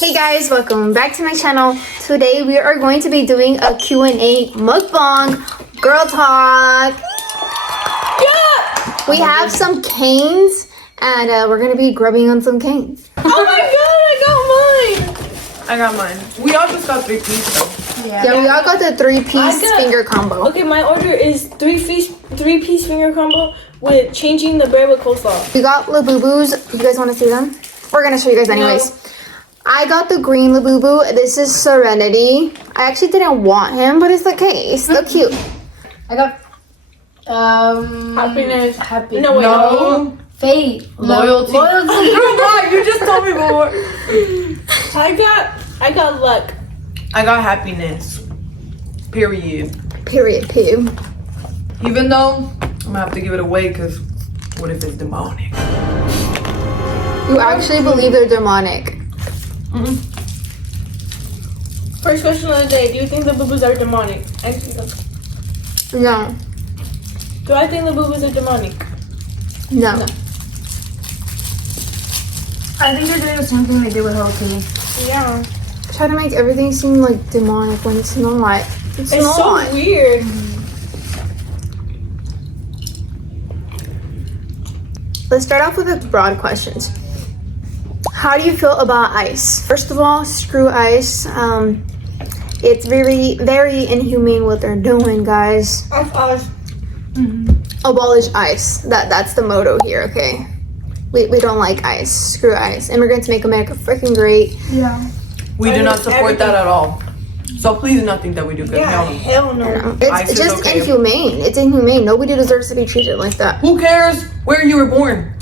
Hey guys, welcome back to my channel. Today we are going to be doing a Q&A mukbang girl talk. Yeah! We have some canes and we're going to be grubbing on some canes. Oh my god, I got mine. We all just got 3 pieces though. Yeah, we all got the 3-piece finger combo. Okay, my order is 3-piece finger combo with changing the bread with coleslaw. We got Labubus. You guys want to see them? We're going to show you guys anyways. No. I got the green Labubu. This is Serenity. I actually didn't want him, but it's okay. It's so cute. I got happiness. Happy. No, wait, no. Faith. Loyalty. Loyalty. You just told me before. I got luck. I got happiness. Period. Period. Poo. Even though I'm gonna have to give it away because what if it's demonic? You actually believe they're demonic? Mm-hmm. First question of the day: do you think the boo-boos are demonic? I think them. No. Do I think the boo-boos are demonic? No. I think they're doing the same thing they did with Hello Kitty. Yeah. Try to make everything seem like demonic when it's not. It's not. So weird. Let's start off with the broad questions. How do you feel about ice? First of all, screw ice. It's very, very inhumane what they're doing, guys. Of us. Abolish ice. That's the motto here, okay? We don't like ice. Screw ice. Immigrants make America freaking great. Yeah. We do not support that at all. So please do not think that we do good. Yeah, hell no. You know, it's just inhumane. It's inhumane. Nobody deserves to be treated like that. Who cares where you were born?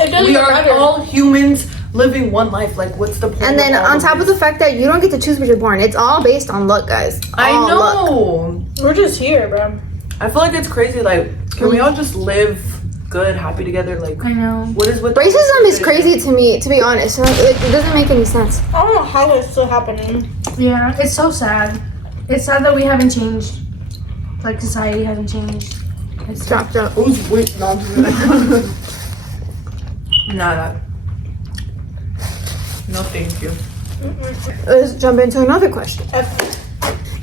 We are all humans living one life. Like, what's the point? And then on top of the fact that you don't get to choose where you're born, it's all based on luck, guys. I know. Luck. We're just here, bro. I feel like it's crazy. Like, can we all just live good, happy together? Like, I know. What is with racism is crazy to me, to be honest. It doesn't make any sense. I don't know how it's still happening. Yeah, it's so sad. It's sad that we haven't changed. Like, society hasn't changed. It's Dropped up. Who's wait? No, Nada. No, thank you. Let's jump into another question.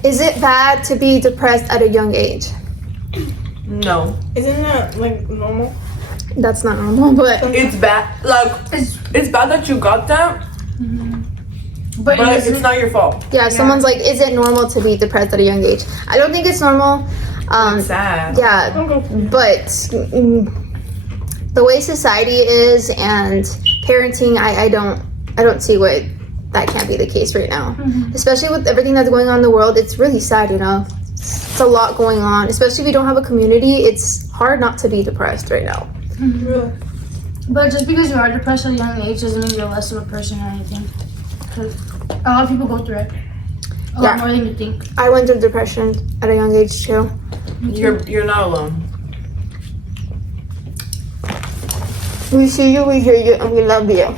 Is it bad to be depressed at a young age? No. Isn't that like normal? That's not normal, but it's bad. Like it's bad that you got that, but it's not your fault. Yeah, someone's like, is it normal to be depressed at a young age? I don't think it's normal. It's sad. Yeah, but the way society is and parenting, I don't see why that can't be the case right now. Especially with everything that's going on in the world, it's really sad, you know. It's a lot going on. Especially if you don't have a community, it's hard not to be depressed right now. But just because you are depressed at a young age doesn't mean you're less of a person or anything. Because a lot of people go through it. A lot more than you think. I went through depression at a young age too. You're not alone. We see you, we hear you, and we love you.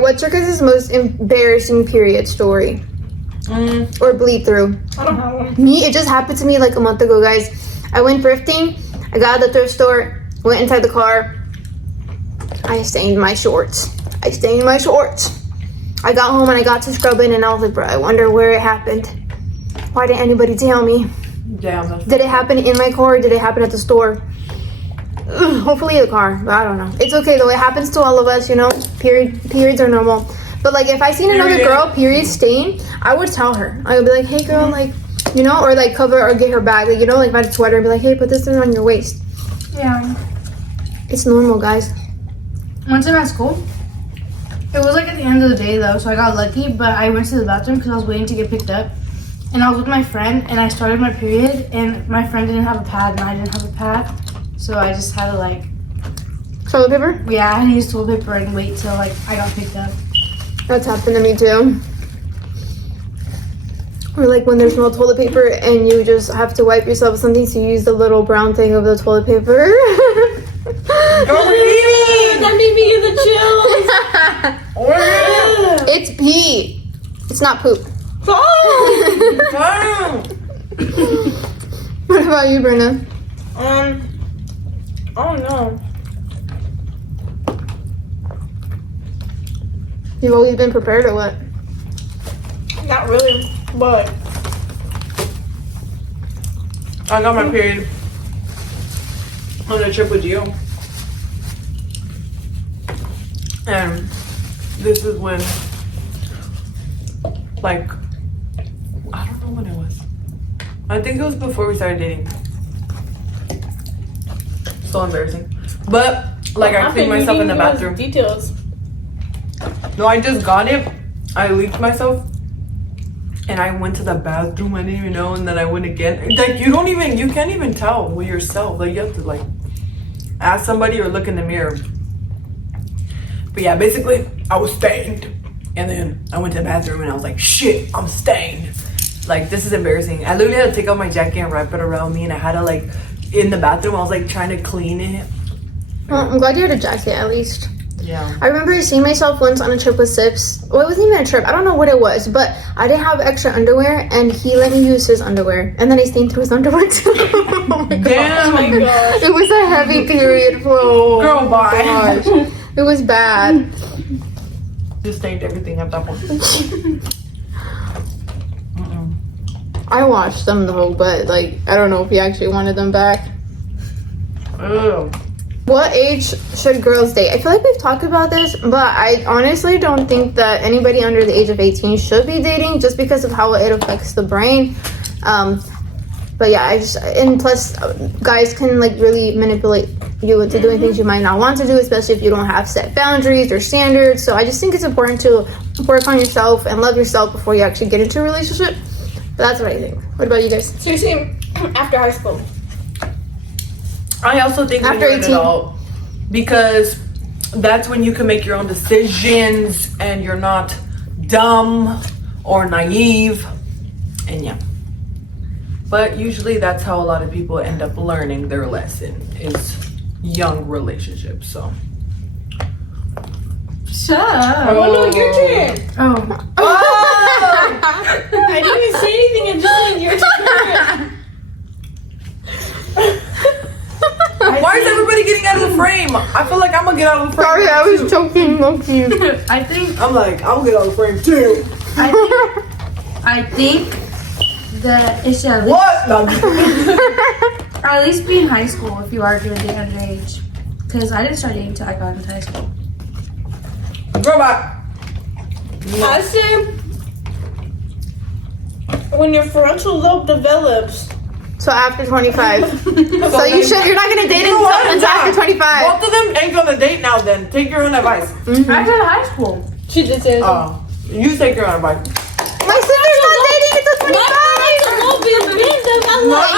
What's your guys' most embarrassing period story? Or bleed through? I don't have one. Me, it just happened to me like a month ago, guys. I went thrifting. I got out of the thrift store, went inside the car. I stained my shorts. I got home and I got to scrubbing and I was like, bro, I wonder where it happened. Why didn't anybody tell me? Damn. Did it happen in my car or did it happen at the store? Hopefully the car, but I don't know. It's okay though, it happens to all of us, you know. Periods are normal. But like if I seen another girl period stain, I would tell her. I would be like, hey girl, like, you know, or like cover or get her back, like, you know, like by the sweater and be like, hey, put this thing on your waist. Yeah. It's normal, guys. One time at school, it was like at the end of the day though, so I got lucky, but I went to the bathroom because I was waiting to get picked up. And I was with my friend and I started my period and my friend didn't have a pad and I didn't have a pad. So I just had to like... Toilet paper? Yeah, I had to use toilet paper and wait till like I got picked up. That's happened to me too. Or like when there's no toilet paper and you just have to wipe yourself with something, so you use the little brown thing of the toilet paper. That made me get the chills. It's pee. It's not poop. What about you, Berna? I don't know. You've always been prepared or what? Not really, but I got my period on the trip with you. And this is when, like, I don't know when it was. I think it was before we started dating. So embarrassing. But, like, I cleaned myself in the bathroom. Details. No, I just got it. I leaked myself. And I went to the bathroom. I didn't even know. And then I went again. Like, you can't even tell with yourself. Like, you have to, like, ask somebody or look in the mirror. But yeah, basically, I was stained. And then I went to the bathroom and I was like, shit, I'm stained. Like, this is embarrassing. I literally had to take off my jacket and wrap it around me. And I had to, like, in the bathroom, I was, like, trying to clean it. Well, I'm glad you had a jacket at least. Yeah. I remember seeing myself once on a trip with Sips. Well, it wasn't even a trip. I don't know what it was, but I didn't have extra underwear, and he let me use his underwear. And then I stained through his underwear too. Oh my Damn. Oh my god. It was a heavy period flow. Girl, bye. Gosh. It was bad. Just stained everything at that point. I watched them though, but like I don't know if he actually wanted them back. Ugh. What age should girls date? I feel like we've talked about this, but I honestly don't think that anybody under the age of 18 should be dating just because of how it affects the brain. But yeah, and plus guys can like really manipulate you into doing things you might not want to do, especially if you don't have set boundaries or standards. So I just think it's important to work on yourself and love yourself before you actually get into a relationship. But that's what I think. What about you guys? Seriously, after high school. I also think when After you're an 18. adult, because that's when you can make your own decisions and you're not dumb or naive. And yeah. But usually that's how a lot of people end up learning their lesson is young relationships. So. Shut up. Oh no, your turn. Oh. I didn't even say anything. I just said your turn. Why is everybody getting out of the frame? I feel like I'm gonna get out of the frame. Sorry, I was joking, Loki. I think I'm gonna get out of the frame too. I think that it should at least, What? No. or at least be in high school if you are going to date underage. Because I didn't start dating until I got into high school. Girl, bye. I said when your frontal lobe develops. So after 25. So you're not gonna date You know what? until after 25. Both of them ain't gonna date now then. Take your own advice. I started high school. She just said. Oh. You take your own advice. My sister's not dating until 25. Well,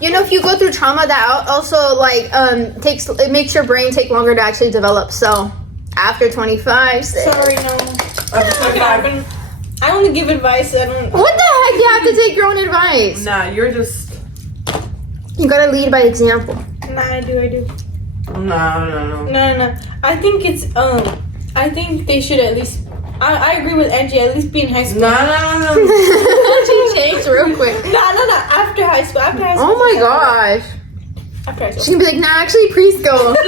you know, if you go through trauma, that also like it makes your brain take longer to actually develop. So after 25. Sorry, no. After 25. I only give advice. I don't. What the heck? You have to take your own advice. Nah, you're just. You gotta lead by example. Nah, I do. No. No. I think it's I think they should at least. I agree with Angie. At least be in high school. No. She changed real quick. No. After high school. Oh my gosh. After high She's school. gonna be like, nah, actually preschool. What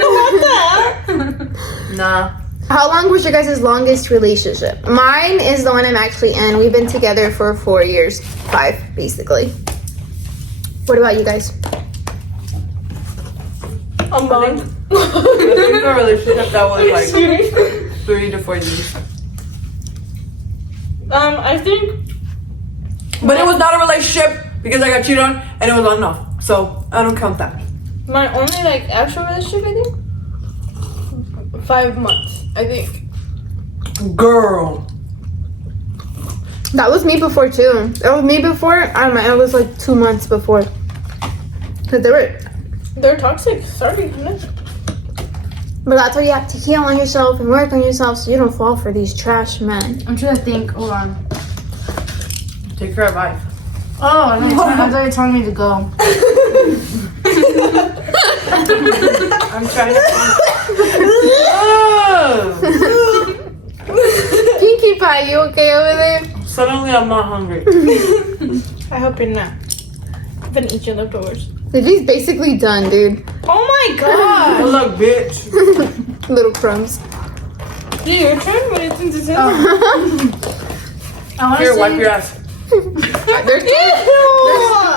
the? Nah. How long was your guys' longest relationship? Mine is the one I'm actually in. We've been together for 4 years. 5, basically. What about you guys? A month. I think our relationship that was like 3 to 4 years. I think. But it was not a relationship because I got cheated on and it was on and off. So I don't count that. My only like actual relationship, I think, 5 months. I think. Girl. That was me before too. That was me before. I don't know. It was like 2 months before. Cause They're toxic. Sorry. No. but that's why you have to heal on yourself and work on yourself so you don't fall for these trash men. I'm trying to think. Hold on. Take her advice. Oh, no, I thought you were telling me to go. I'm trying to. Pinkie Pie, you okay over there? Suddenly, I'm not hungry. I hope you're not. I'm gonna eat your leftovers. He's basically done, dude. Oh my god! Oh, look, bitch. Little crumbs. Dude, your turn, but it's in December. I want to Here, say, wipe your ass.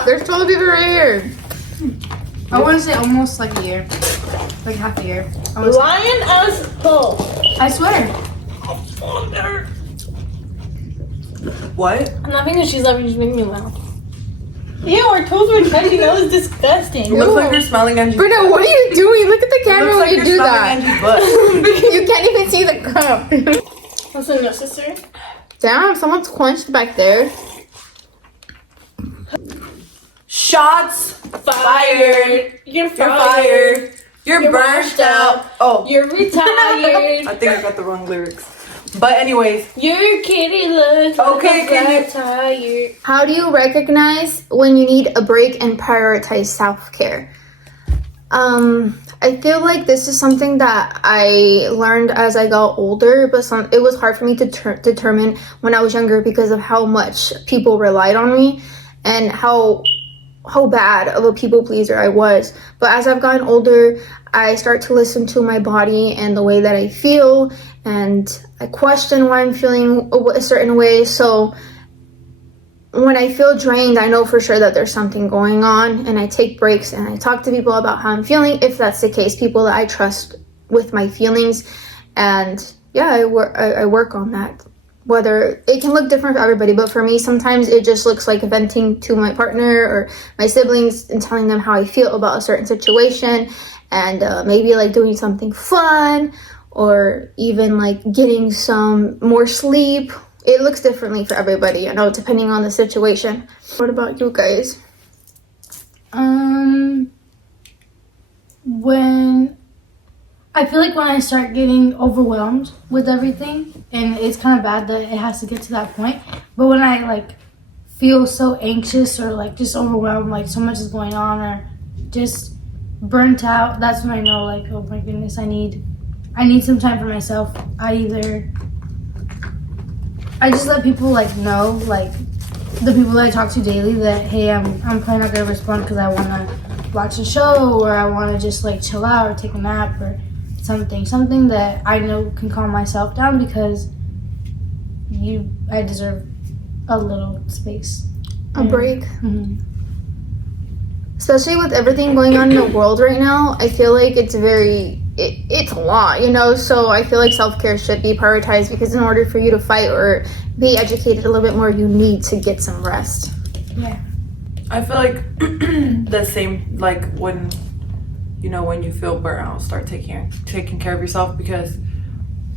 There's 12 people right here. I want to say almost like a year, like half a year. I wanna say- Lion as hell. I swear. What? I'm laughing because she's laughing. She's making me laugh. Ew, our toes were touching. That was disgusting. Looks like you're smelling Angie's Berna, what are you doing? Look at the camera Looks when like you you're do smelling that. Angie's butt. You can't even see the cup. Was it necessary? Damn, someone's quenched back there. Shots Fired. You're You're fired. fired. You're You're burnt washed out. Oh, You're retired. I think I got the wrong lyrics. But anyways, Your kitty looks Okay, like can a you- flat tire. How do you recognize when you need a break and prioritize self-care? I feel like this is something that I learned as I got older, but it was hard for me to determine when I was younger because of how much people relied on me and how bad of a people pleaser I was. But as I've gotten older, I start to listen to my body and the way that I feel, and I question why I'm feeling a certain way. So when I feel drained, I know for sure that there's something going on, and I take breaks and I talk to people about how I'm feeling, if that's the case, people that I trust with my feelings. And yeah, I work on that. Whether it can look different for everybody, but for me, sometimes it just looks like venting to my partner or my siblings and telling them how I feel about a certain situation, and maybe like doing something fun, or even like getting some more sleep. It looks differently for everybody, you know, depending on the situation. What about you guys? When I feel like when I start getting overwhelmed with everything, and it's kind of bad that it has to get to that point, but when I like feel so anxious or like just overwhelmed, like so much is going on, or just burnt out, that's when I know like, oh my goodness, I need some time for myself. I just let people like know, like the people that I talk to daily, that hey, I'm probably not gonna respond because I want to watch a show, or I want to just like chill out or take a nap or something that I know can calm myself down, because I deserve a little space, A break. Mhm. Especially with everything going on in the world right now, I feel like it's it's a lot, you know? So I feel like self-care should be prioritized, because in order for you to fight or be educated a little bit more, you need to get some rest. Yeah. I feel like the same, like when you feel burnout, start taking care of yourself, because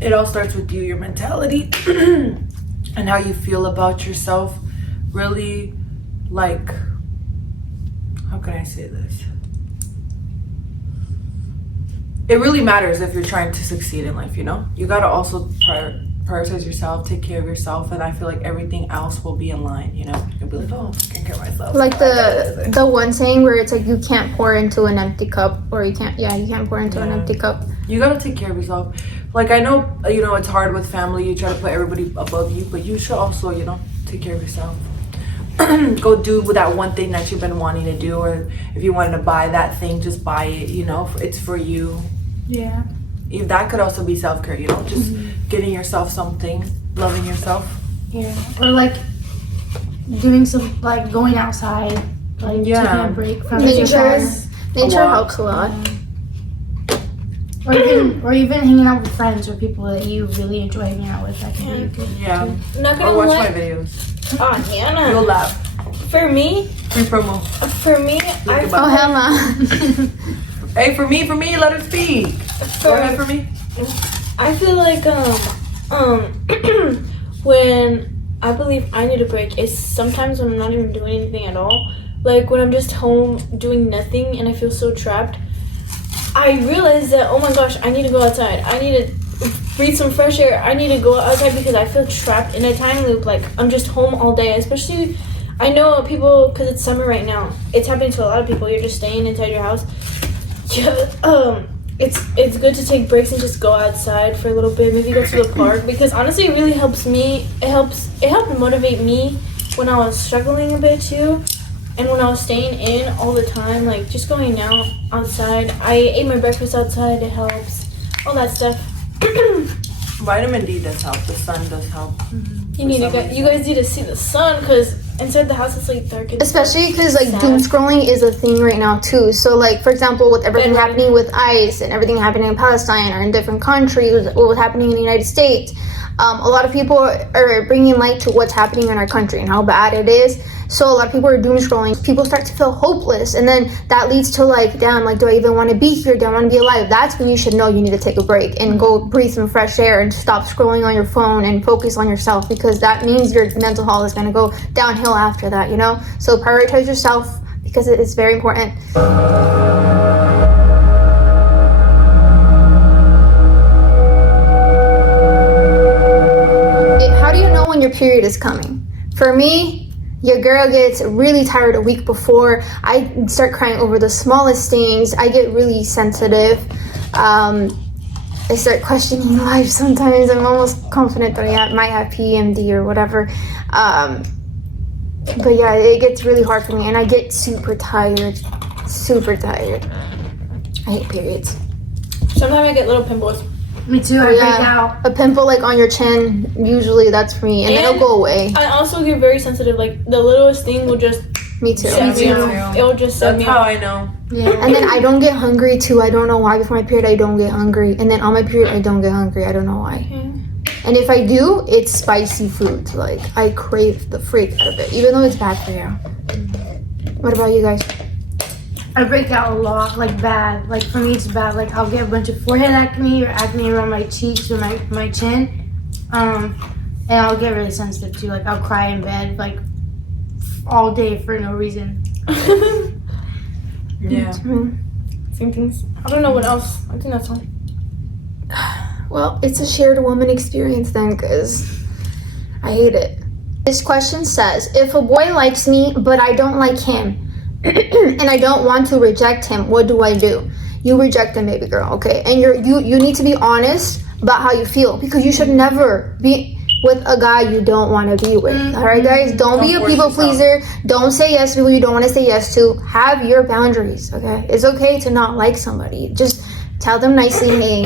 it all starts with you, your mentality, and how you feel about yourself. Really, like, how can I say this? It really matters if you're trying to succeed in life, you know? You gotta also prioritize yourself, take care of yourself, and I feel like everything else will be in line, you know? You'll be like, oh, I can care of myself. Like the one saying where it's like, you can't pour into an empty cup, or you can't pour into an empty cup. You gotta take care of yourself. Like, I know, it's hard with family, you try to put everybody above you, but you should also, take care of yourself. Go do that one thing that you've been wanting to do, or if you wanted to buy that thing, just buy it, it's for you. Yeah. If that could also be self-care, just getting yourself something, loving yourself. Yeah. Or like doing some, like going outside, like taking a break from the Nature helps a lot. Or even hanging out with friends or people that you really enjoy hanging out with. That can be good. Yeah. too. Not gonna Or watch lie. my videos. Oh, Hannah. You'll laugh. For me, Free promo. I Oh, hell no. Hey, for me, let her speak. Go ahead for me. I feel like when I believe I need a break is sometimes when I'm not even doing anything at all. Like when I'm just home doing nothing and I feel so trapped. I realize that, oh my gosh, I need to go outside. I need to breathe some fresh air. I need to go outside because I feel trapped in a time loop. Like I'm just home all day. Especially, I know people, because it's summer right now. It's happening to a lot of people. You're just staying inside your house. Yeah, it's good to take breaks and just go outside for a little bit, maybe go to the park, because honestly it really helps me. It helped motivate me when I was struggling a bit too, and when I was staying in all the time, like just going out outside. I ate my breakfast outside, it helps, all that stuff. Vitamin D does help. The sun does help. You guys need to see the sun, because inside the house it's like dark. Especially because like sad. doom scrolling is a thing right now too. So like for example, with everything Bedridden. happening with ICE and everything happening in Palestine or in different countries, what was happening in the United States, a lot of people are bringing light to what's happening in our country and how bad it is. So a lot of people are doom scrolling. People start to feel hopeless, and then that leads to like, damn, like do I even want to be here? Do I want to be alive? That's when you should know you need to take a break and go breathe some fresh air and stop scrolling on your phone and focus on yourself, because that means your mental health is going to go downhill after that, you know? So prioritize yourself because it is very important. How do you know when your period is coming? For me, your girl gets really tired a week before. I start crying over the smallest things. I get really sensitive. I start questioning life sometimes. I'm almost confident that I might have PMD or whatever. But yeah, it gets really hard for me, and I get super tired. Super tired. I hate periods. Sometimes I get little pimples. Me too. I break out. A pimple like on your chin, usually that's for me, and then it'll go away. I also get very sensitive. Like the littlest thing will just Me too. set me off. It will just set That's me how off. I know. Yeah. And then I don't get hungry too. I don't know why. Before my period, I don't get hungry. And then on my period, I don't get hungry. I don't know why. And if I do, it's spicy food. Like, I crave the freak out of it, even though it's bad for you. What about you guys? I break out a lot, like bad. Like for me, it's bad. Like I'll get a bunch of forehead acne or acne around my cheeks or my chin, and I'll get really sensitive too. Like I'll cry in bed like all day for no reason. Yeah. Same things. I don't know what else. I think that's all. Well, it's a shared woman experience then, because I hate it. This question says, if a boy likes me, but I don't like him, and I don't want to reject him, what do I do? You reject him, baby girl, okay? And you need to be honest about how you feel, because you should never be with a guy you don't want to be with. All right, guys? Don't be a force people yourself. pleaser. Don't say yes to people you don't want to say yes to. Have your boundaries, okay? It's okay to not like somebody. Just tell them nicely, hey,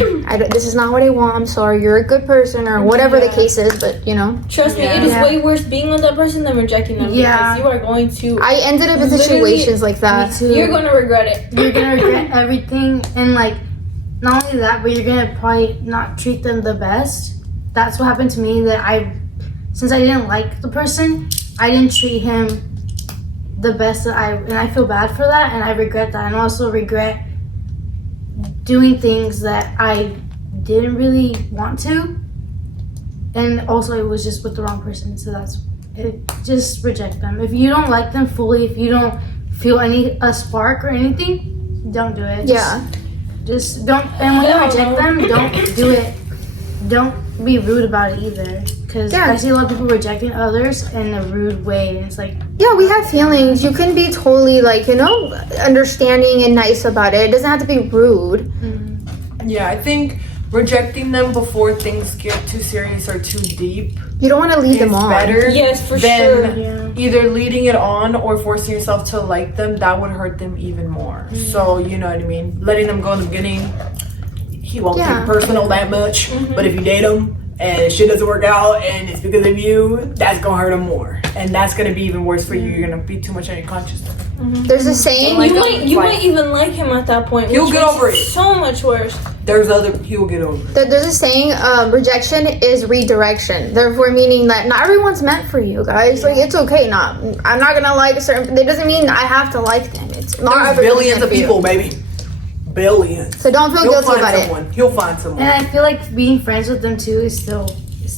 this is not what I want. I'm sorry. You're a good person, or whatever the case is, but, you know. Trust me, it is way worse being with that person than rejecting them. Yeah. Because you are going to. I ended up in Literally, situations like that. Me too. You're going to regret it. You're gonna regret everything, and like not only that, but you're gonna probably not treat them the best. That's what happened to me. That since I didn't like the person, I didn't treat him the best and I feel bad for that, and I regret that, and also regret doing things that I didn't really want to, and also it was just with the wrong person. So that's it. Just reject them. If you don't like them fully, if you don't feel a spark or anything, don't do it. Just don't. And when you reject them, don't do it. Don't be rude about it either, because I see a lot of people rejecting others in a rude way, and it's like, yeah, we have feelings. You can be totally like, you know, understanding and nice about it. It doesn't have to be rude. Yeah, I think rejecting them before things get too serious or too deep You don't want to lead is them on. better Yes, for than sure. either leading it on or forcing yourself to like them. That would hurt them even more. So, you know what I mean? Letting them go in the beginning, he won't take it personal that much. But if you date him and shit doesn't work out and it's because of you, that's gonna hurt him more, and that's gonna be even worse for you. You're gonna be too much on your conscience. There's a saying. You might even like him at that point. He'll which get makes over it. So much worse. He'll get over it. There's a saying, rejection is redirection. Therefore, meaning that not everyone's meant for you, guys. Like, it's okay. I'm not gonna like a certain. It doesn't mean I have to like them. It's not There's everyone's billions meant of for you. people, baby. Billions. So don't feel He'll guilty find about someone. He'll find someone. and I feel like being friends with them too is still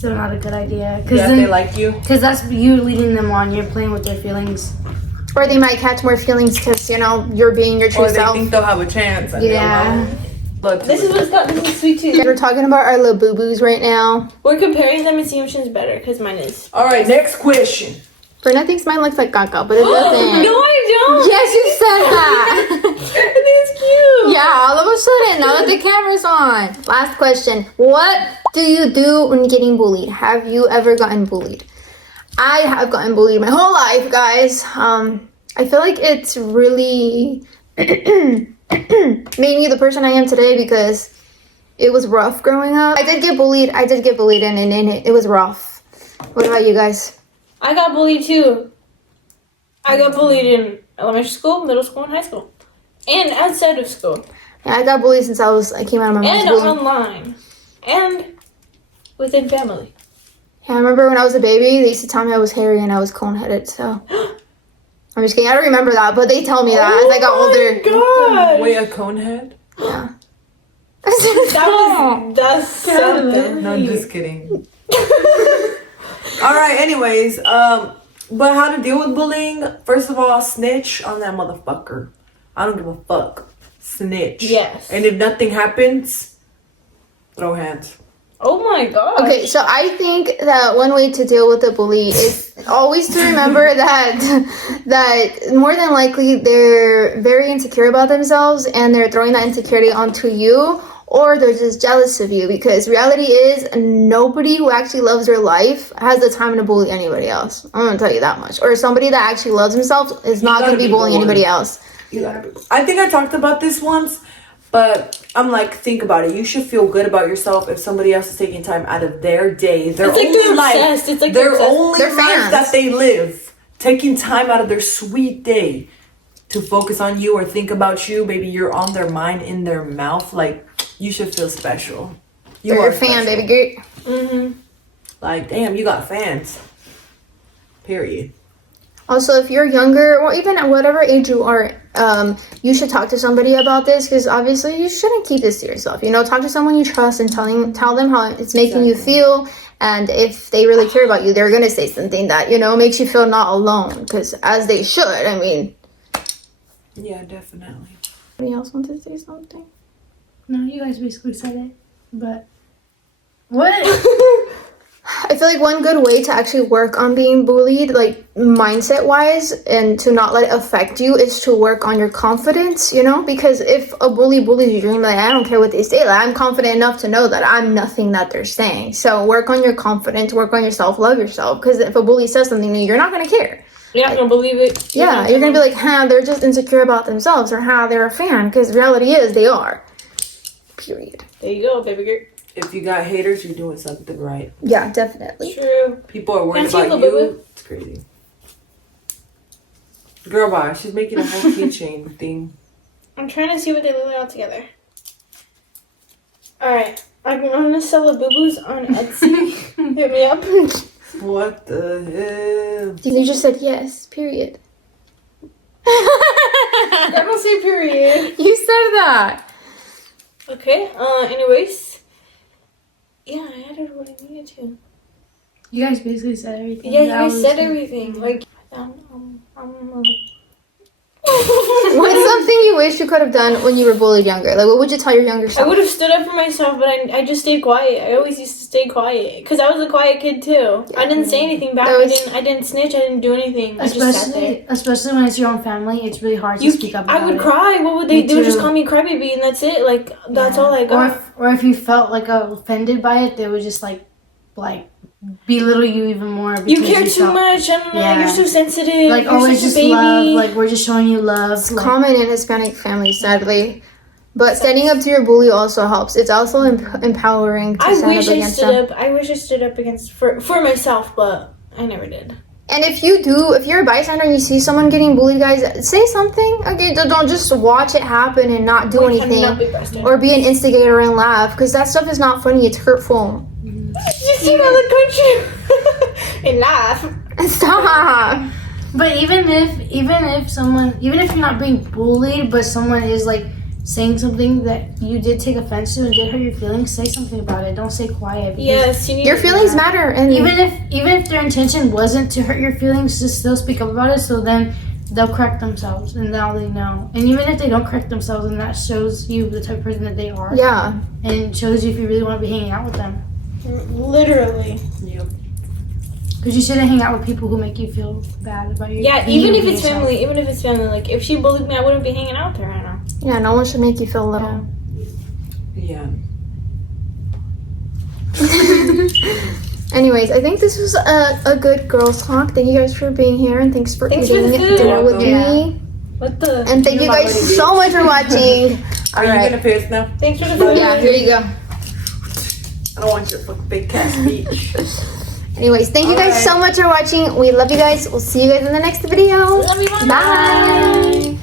not a good idea, because Yeah, if they like you. that's you leading them on. You're playing with their feelings. it. Or they might catch more feelings because, you know, you're being your true Or they self. think they'll have a chance. And Yeah. This is what's got. This is sweet too. We're talking about our little boo boos right now. We're comparing them and seeing which one's better, because mine is. All right, next question. Berna thinks mine looks like caca, but it No, doesn't. I don't. Yes, you said that. I think it's cute. Yeah, all of a sudden, now that the camera's on. Last question. What do you do when getting bullied? Have you ever gotten bullied? I have gotten bullied my whole life, guys. I feel like it's really made me the person I am today because it was rough growing up. I did get bullied, and it was rough. What about you guys? I got bullied too. I got bullied in elementary school, middle school, and high school. And outside of school. Yeah, I got bullied since I came out of my mom's And womb. online. And within family. Yeah, I remember when I was a baby, they used to tell me I was hairy and I was cone-headed, so... I'm just kidding, I don't remember that, but they tell me that as I got older. God. Wait, a cone head? Yeah. That's something. No, I'm just kidding. Alright, anyways, but how to deal with bullying? First of all, snitch on that motherfucker. I don't give a fuck. Snitch. Yes. And if nothing happens, throw hands. Oh my god. Okay, so I think that one way to deal with a bully is always to remember that more than likely they're very insecure about themselves and they're throwing that insecurity onto you, or they're just jealous of you, because reality is nobody who actually loves their life has the time to bully anybody else. I'm gonna tell you that much. Or somebody that actually loves themselves is not gonna be bullying anybody else. I think I talked about this once, but I'm like, think about it. You should feel good about yourself if somebody else is taking time out of their day, their It's like only they're life, obsessed. It's like their they're obsessed. only They're life fans. that they live, taking time out of their sweet day to focus on you or think about you. Maybe you're on their mind, in their mouth. Like, you should feel special. They're your fan, special. baby girl. Mm-hmm. Like, damn, you got fans. Period. Also, if you're younger, or even at whatever age you are, you should talk to somebody about this, because obviously you shouldn't keep this to yourself. You know, talk to someone you trust and tell them how it's making you feel. And if they really care about you, they're going to say something that, you know, makes you feel not alone, because as they should. I mean. Yeah, definitely. Anybody else want to say something? No, you guys basically said it. But what? I feel like one good way to actually work on being bullied, like mindset wise, and to not let it affect you, is to work on your confidence, you know? Because if a bully bullies you, you're gonna be like, I don't care what they say. Like, I'm confident enough to know that I'm nothing that they're saying. So work on your confidence, work on yourself, love yourself. Because if a bully says something to you, you're not gonna care. You're not gonna believe it. Yeah, you're gonna be like, they're just insecure about themselves, or they're a fan. Because reality is, they are. Period. There you go, baby girl. If you got haters, you're doing something right. Yeah, definitely. True. People are worried Can I see about a little you. It's crazy. Girl, bye. She's making a whole keychain thing. I'm trying to see what they look like all together. Alright. I'm gonna sell the boo-boos on Etsy. Hit me up. What the hell? You just said yes, period. I don't say period. You said that. Okay, anyways. Yeah, I added what I needed to. You guys basically said everything. Yeah, you That guys was said good. everything. Like, What's something you wish you could have done when you were bullied younger? Like, what would you tell your younger I self? would have stood up for myself, but I just stayed quiet. I always used to stay quiet because I was a quiet kid too. I didn't say anything back. That was- I didn't snitch. I didn't do anything. I just sat there. Especially when it's your own family, it's really hard to speak up about I would it. cry. What would they Me do? Just too. call me crybaby, and that's it. Like that's all I Or got. if you felt like offended by it, they would just like belittle you even more. You because care too felt- much. I don't know. Yeah. You're so sensitive. Like you're always such a just baby. love. Like we're just showing you love. It's Like, common in Hispanic families, sadly. But standing up to your bully also helps. It's also empowering to I stand wish up I against stood them. up. I wish I stood up against for myself, but I never did. And if you're a bystander and you see someone getting bullied, guys, say something. Okay, don't just watch it happen and not do I cannot anything. be bystander. Or be an instigator and laugh. Because that stuff is not funny. It's hurtful. You see another country and laugh. Stop. But even if you're not being bullied, but someone is like saying something that you did take offense to and did hurt your feelings, say something about it. Don't stay quiet. because Yes, you need Your to feelings do that. matter. And Even if their intention wasn't to hurt your feelings, just still speak up about it. So then they'll correct themselves, and now they know. And even if they don't correct themselves, then that shows you the type of person that they are. yeah. And it shows you if you really want to be hanging out with them. Literally. Yep. Because you shouldn't hang out with people who make you feel bad about your. Yeah, you even if being it's yourself. family, even if it's family, like if she bullied me, I wouldn't be hanging out with her right now. Yeah, no one should make you feel little. Yeah. Anyways, I think this was a good girls talk. Thank you guys for being here, and thanks for Thanks for eating the food. dinner with Yeah. me. What the? And thank you guys so much for watching. Are you Alright. gonna pay us now? Thanks for the food. Yeah, here you go. I don't want your fucking big cat speech. Anyways, thank you guys Alright. so much for watching. We love you guys. We'll see you guys in the next video. Love you, bye. Bye.